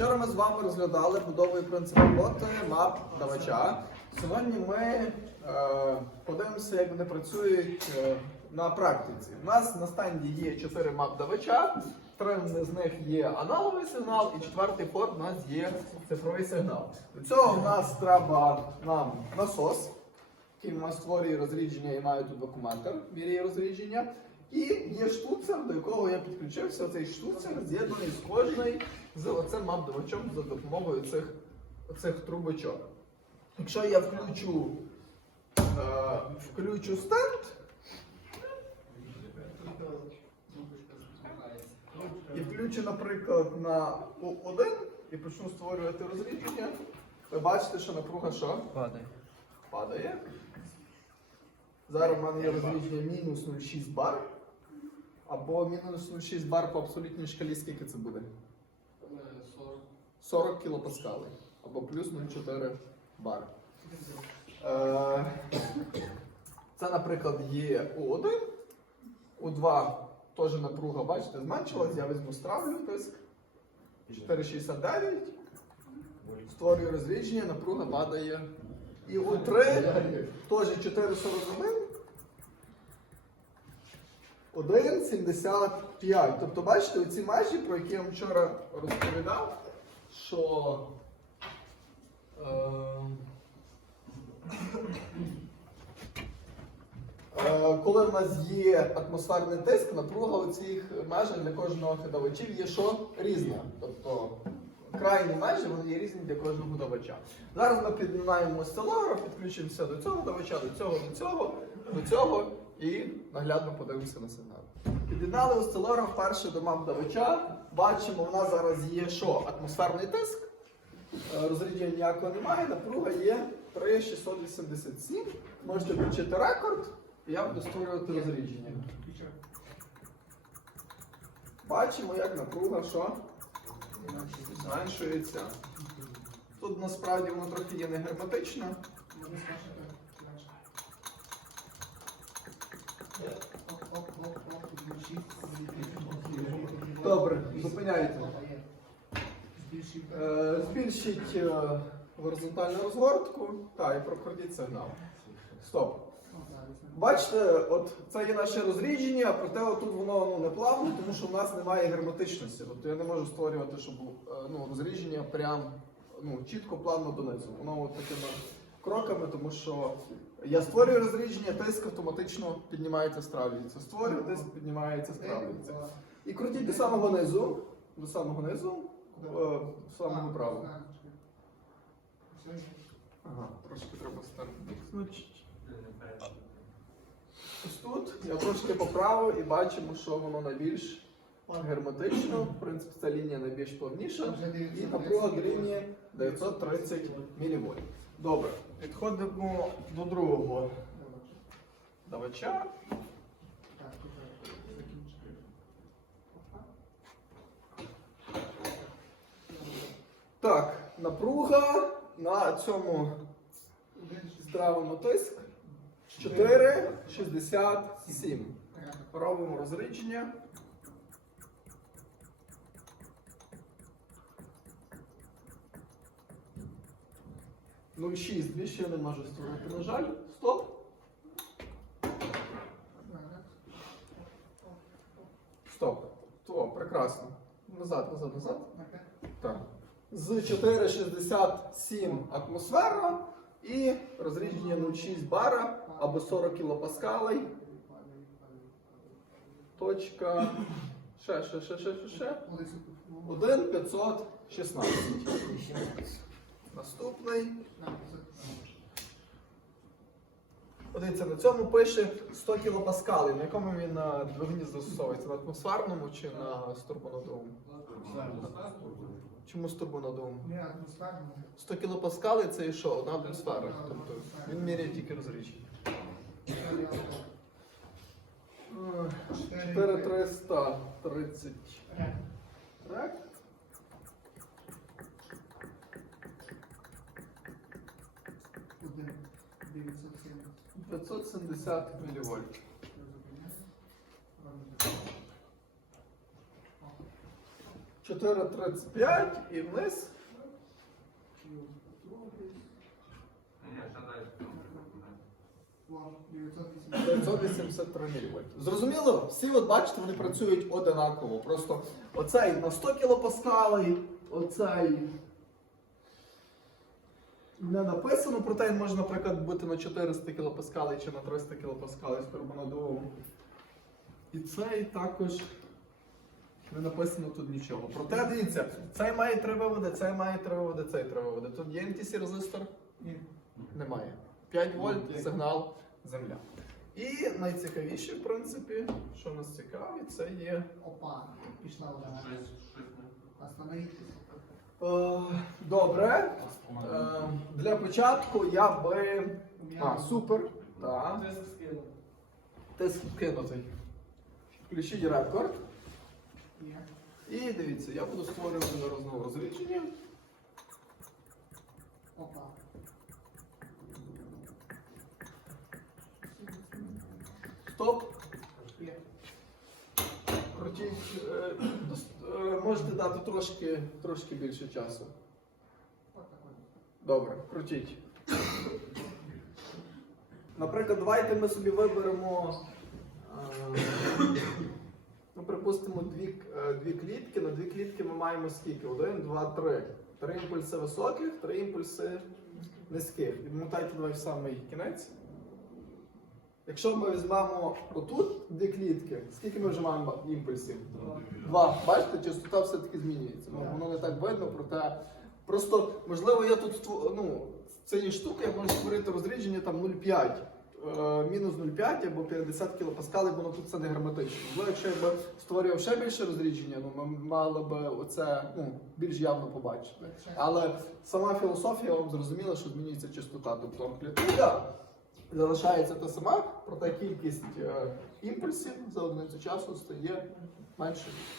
Вчора ми з вами розглядали будову принцип роботи мап давача. Сьогодні ми е, подивимося, як вони працюють е, на практиці. У нас на стенді є 4 мап давача, три з них є аналоговий сигнал, і четвертий порт у нас є цифровий сигнал. До цього у нас треба нам насос, який у нас створює розрідження і має тут документар, міряє розрідження. І є штуцер, до якого я підключився. Цей штуцер з'єднаний з кожною з оцим мап-давачом за допомогою цих, цих трубочок. Якщо я включу, е, включу стенд і включу, наприклад, на У1 і почну створювати розрідження, ви бачите, що напруга що? Падає. падає. Зараз в мене є розрідження мінус 0,6 бар. Або мінус 0,6 бар по абсолютній шкалі, скільки це буде? 40 кілопаскалей. Або плюс 0,4 бар. Е, Це, наприклад, є У1. У2 теж напруга, бачите, зменшилась. Я візьму стравлю тиск. 4,69. Створюю розрідження, напруга падає. І У3 теж 4,41. 1,75. Тобто, бачите, оці межі, про які я вам вчора розповідав, що е, е, коли в нас є атмосферний тиск, напруга у цих межах для кожного хидавачів є що різна. Тобто крайні межі вони є різні для кожного давача. Зараз ми під'єднаємо осцилограф, підключимося до цього давача, до цього, до цього, до цього і наглядно подивимося на сигнал. Під'єднали осцилограф перший до мап. Бачимо, у нас зараз є що? Атмосферний тиск. Е, Розрідження ніякого немає, напруга є 3,687. Можете включити рекорд, і я буду створювати розрідження. Бачимо, як напруга що? зменшується. Тут насправді воно трохи є не Добре, зупиняйте. Е, Збільшіть е, горизонтальну розгортку та і прокрутіть сигнал. Стоп. Бачите, от це є наше розрідження, проте тут воно ну, не плавно, тому що в нас немає герметичності. Тобто я не можу створювати, щоб е, ну, розрідження прям ну, чітко плавно донизу. Воно от такими кроками, тому що я створюю розрідження, тиск автоматично піднімається, стравлюється. Створюю, тиск піднімається, стравлюється. І крутіть до самого низу, до самого низу, е, самого правого. Ага, трошки треба старт. Ось тут я трошки поправив і бачимо, що воно найбільш герметично. В принципі, ця лінія найбільш плавніша. І напруга дорівнює 930 мВ. Добре, підходимо до другого давача. Так, напруга на цьому здравому тиск 4,67. Робимо розрідження. Ну, 6 більше я не можу створити. На жаль, стоп. Стоп. О, прекрасно. Назад, назад, назад. Так. З 4,67 атмосфера і розрідження 0,6 бара або 40 кілопаскалей. Точка. Ще, ще, ще, ще, ще, ще. 1,516. Наступний. Подивіться, на цьому пише 100 кілопаскалей. На якому він на двигуні застосовується? На атмосферному чи на з турбонаддувом? Чому з турбонаддувом? 100 кілопаскалей це і що? Одна атмосфера. Тобто він міряє тільки розрідження. 4330. Так? 570 мілівольт. 4,35 і вниз. Ні, ще далі. 983 мВ. Зрозуміло? Всі, от бачите, вони працюють одинаково. Просто оцей на 100 кілопаскалей, оцей не написано, проте він може, наприклад, бути на 400 кілопаскалей чи на 300 кілопаскалей з турбонаддувом. І цей також не написано тут нічого. Проте дивіться, цей має 3 виводи, цей має 3 виводи, цей 3 виводи. Тут є NTC резистор? Ні. Немає. 5 вольт, сигнал, земля. І найцікавіше, в принципі, що нас цікавить, це є. Опа, пішла. Остановитесь. Е, добре. Е, для початку я би. А, супер. Тиск кинутий. Включіть рекорд. І дивіться, я буду створювати рознову розрідження. Опа. Стоп. Крутіть. е, е, можете дати трошки, трошки більше часу. Добре, крутіть. Наприклад, давайте ми собі виберемо. е, припустимо, дві, е, дві клітки. На дві клітки ми маємо скільки? Один, два, три. Три імпульси високих, три імпульси низьких. Відмотайте давай в самий кінець. Якщо ми візьмемо отут дві клітки, скільки ми вже маємо імпульсів? Два. Бачите, частота все-таки змінюється. Ну, воно не так видно, проте просто можливо я тут ну, в цій штуки я можу створити розрідження там 0,5. Е, Мінус 0,5 або 50 кілопаскалів, воно тут це не граматично. Можливо, якщо я би створював ще більше розрідження, ну ми мали би оце ну, більш явно побачити. Але сама філософія вам зрозуміла, що змінюється частота. Тобто амплітуда залишається та сама, проте кількість е, імпульсів за одиницю часу стає меншою.